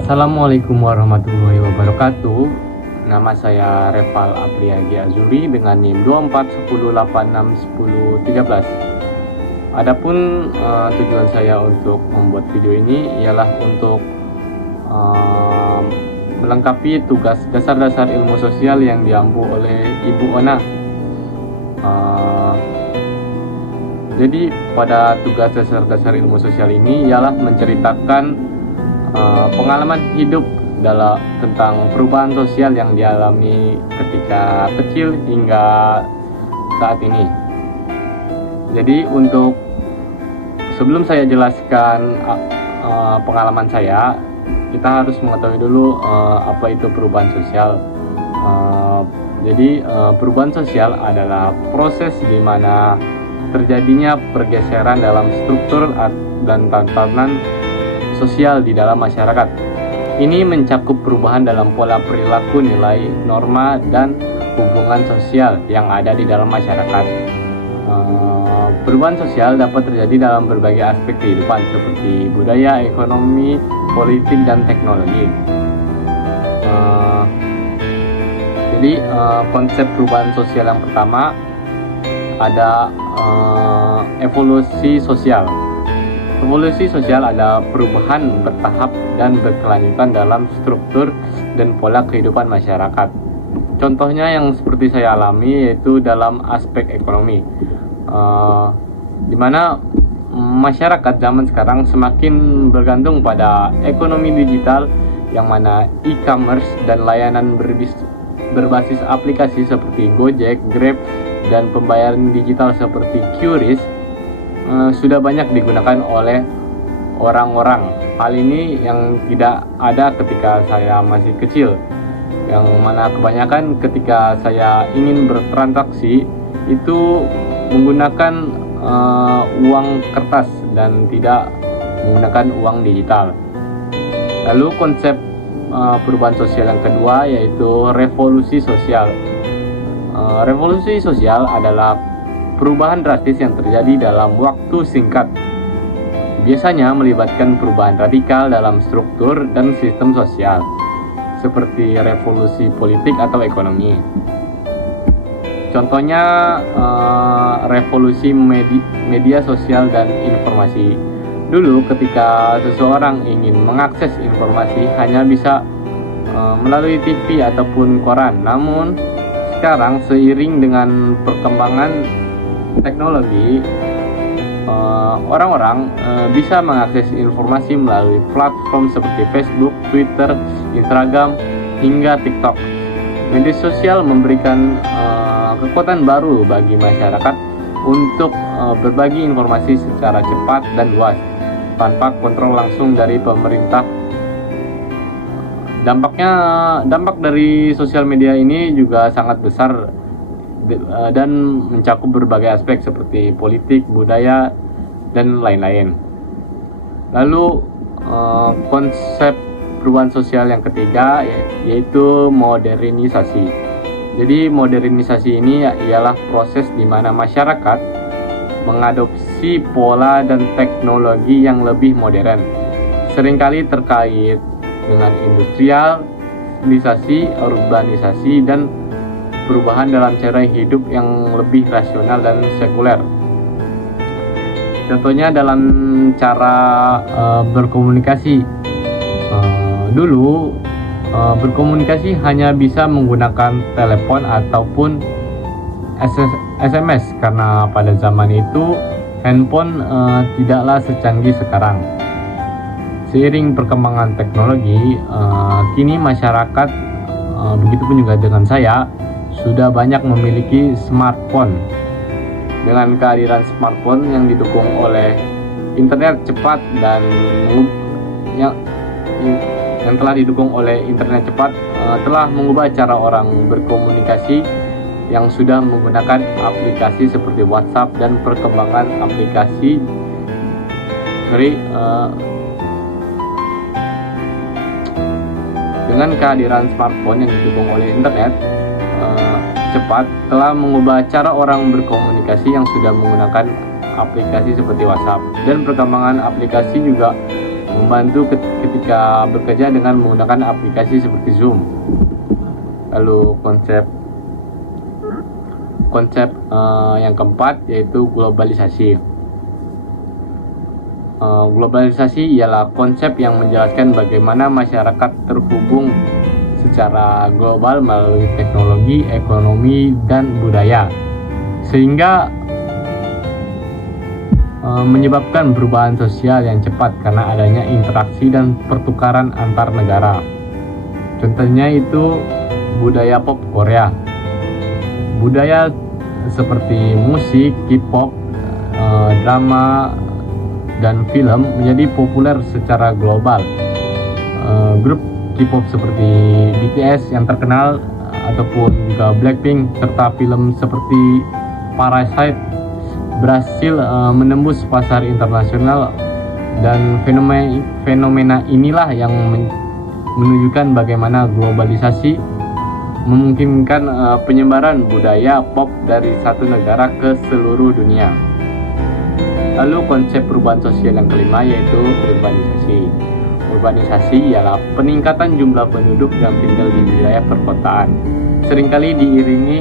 Assalamualaikum warahmatullahi wabarakatuh. Nama saya Reval Apriagi Azuri dengan NIM 2410861013. Adapun tujuan saya untuk membuat video ini ialah untuk melengkapi tugas dasar-dasar ilmu sosial yang diampu oleh Ibu Ona. Jadi pada tugas dasar-dasar ilmu sosial ini ialah menceritakan pengalaman hidup tentang perubahan sosial yang dialami ketika kecil hingga saat ini. Jadi untuk sebelum saya jelaskan pengalaman saya, kita harus mengetahui dulu apa itu perubahan sosial. Jadi perubahan sosial adalah proses di mana terjadinya pergeseran dalam struktur dan tatanan sosial di dalam masyarakat. Ini mencakup perubahan dalam pola perilaku, nilai, norma, dan hubungan sosial yang ada di dalam masyarakat. Perubahan sosial dapat terjadi dalam berbagai aspek kehidupan seperti budaya, ekonomi, politik, dan teknologi. Jadi konsep perubahan sosial yang pertama ada evolusi sosial. Evolusi sosial adalah perubahan bertahap dan berkelanjutan dalam struktur dan pola kehidupan masyarakat. Contohnya yang seperti saya alami yaitu dalam aspek ekonomi, di mana masyarakat zaman sekarang semakin bergantung pada ekonomi digital, yang mana e-commerce dan layanan berbasis aplikasi seperti Gojek, Grab, dan pembayaran digital seperti QRIS sudah banyak digunakan oleh orang-orang. Hal ini yang tidak ada ketika saya masih kecil, yang mana kebanyakan ketika saya ingin bertransaksi itu menggunakan uang kertas dan tidak menggunakan uang digital. Lalu konsep perubahan sosial yang kedua yaitu revolusi sosial. Revolusi sosial adalah perubahan drastis yang terjadi dalam waktu singkat. Biasanya melibatkan perubahan radikal dalam struktur dan sistem sosial, seperti revolusi politik atau ekonomi. Contohnya revolusi media sosial dan informasi. Dulu ketika seseorang ingin mengakses informasi hanya bisa melalui TV ataupun koran. Namun sekarang seiring dengan perkembangan teknologi, orang-orang bisa mengakses informasi melalui platform seperti Facebook, Twitter, Instagram, hingga TikTok. Media sosial memberikan kekuatan baru bagi masyarakat untuk berbagi informasi secara cepat dan luas tanpa kontrol langsung dari pemerintah. Dampak dari sosial media ini juga sangat besar dan mencakup berbagai aspek seperti politik, budaya, dan lain-lain. Lalu konsep perubahan sosial yang ketiga yaitu modernisasi. Jadi modernisasi ini ialah proses di mana masyarakat mengadopsi pola dan teknologi yang lebih modern, seringkali terkait dengan industrialisasi, urbanisasi, dan perubahan dalam cara hidup yang lebih rasional dan sekuler. Contohnya dalam cara berkomunikasi. Dulu berkomunikasi hanya bisa menggunakan telepon ataupun SMS karena pada zaman itu handphone tidaklah secanggih sekarang. Seiring perkembangan teknologi, kini masyarakat, begitupun juga dengan saya, sudah banyak memiliki smartphone. Dengan kehadiran smartphone yang didukung oleh internet cepat dan yang telah didukung oleh internet cepat telah mengubah cara orang berkomunikasi, yang sudah menggunakan aplikasi seperti WhatsApp dan perkembangan aplikasi dengan kehadiran smartphone yang didukung oleh internet cepat telah mengubah cara orang berkomunikasi yang sudah menggunakan aplikasi seperti WhatsApp, dan perkembangan aplikasi juga membantu ketika bekerja dengan menggunakan aplikasi seperti Zoom. Lalu konsep yang keempat yaitu globalisasi. Globalisasi ialah konsep yang menjelaskan bagaimana masyarakat terhubung secara global melalui teknologi, ekonomi, dan budaya, sehingga menyebabkan perubahan sosial yang cepat karena adanya interaksi dan pertukaran antar negara. Contohnya itu budaya pop Korea. Budaya seperti musik, K-pop, drama, dan film menjadi populer secara global. Grup K-pop seperti BTS yang terkenal ataupun juga Blackpink serta film seperti Parasite berhasil menembus pasar internasional, dan fenomena inilah yang menunjukkan bagaimana globalisasi memungkinkan penyebaran budaya pop dari satu negara ke seluruh dunia. Lalu konsep perubahan sosial yang kelima yaitu urbanisasi. Urbanisasi ialah peningkatan jumlah penduduk yang tinggal di wilayah perkotaan, seringkali diiringi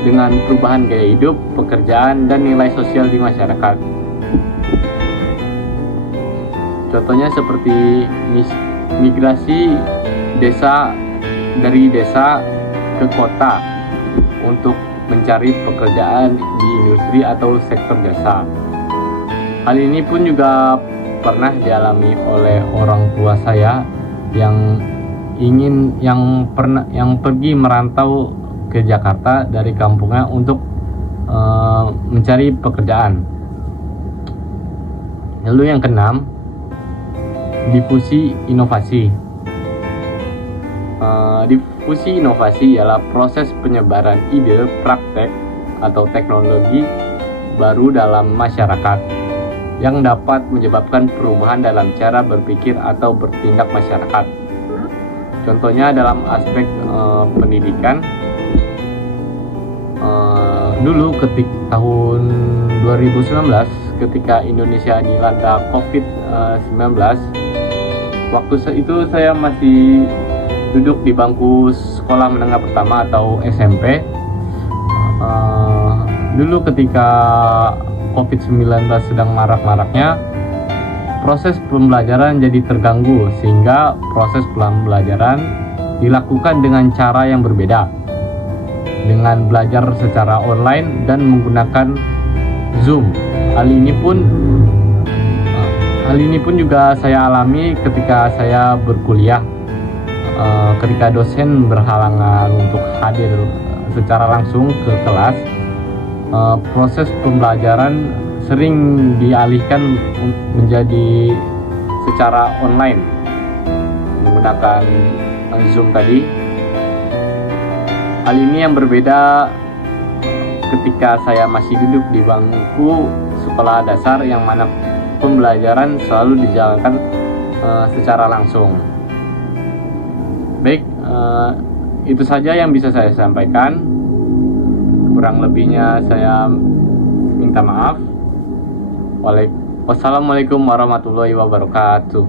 dengan perubahan gaya hidup, pekerjaan, dan nilai sosial di masyarakat. Contohnya seperti migrasi dari desa ke kota untuk mencari pekerjaan di industri atau sektor jasa. Hal ini pun juga pernah dialami oleh orang tua saya yang pergi merantau ke Jakarta dari kampungnya untuk mencari pekerjaan. Lalu yang keenam, difusi inovasi. Difusi inovasi ialah proses penyebaran ide, praktek, atau teknologi baru dalam masyarakat yang dapat menyebabkan perubahan dalam cara berpikir atau bertindak masyarakat. Contohnya dalam aspek pendidikan. Dulu tahun 2019 ketika Indonesia dilanda COVID-19, waktu itu saya masih duduk di bangku sekolah menengah pertama atau SMP. Dulu ketika COVID-19 sedang marak-maraknya, proses pembelajaran jadi terganggu sehingga proses pembelajaran dilakukan dengan cara yang berbeda, dengan belajar secara online dan menggunakan Zoom. Hal ini pun juga saya alami ketika saya berkuliah, ketika dosen berhalangan untuk hadir secara langsung ke kelas. Proses pembelajaran sering dialihkan menjadi secara online menggunakan Zoom tadi. Hal ini yang berbeda ketika saya masih duduk di bangku sekolah dasar yang mana pembelajaran selalu dijalankan secara langsung. Baik, itu saja yang bisa saya sampaikan. Kurang lebihnya saya minta maaf. Wassalamualaikum warahmatullahi wabarakatuh.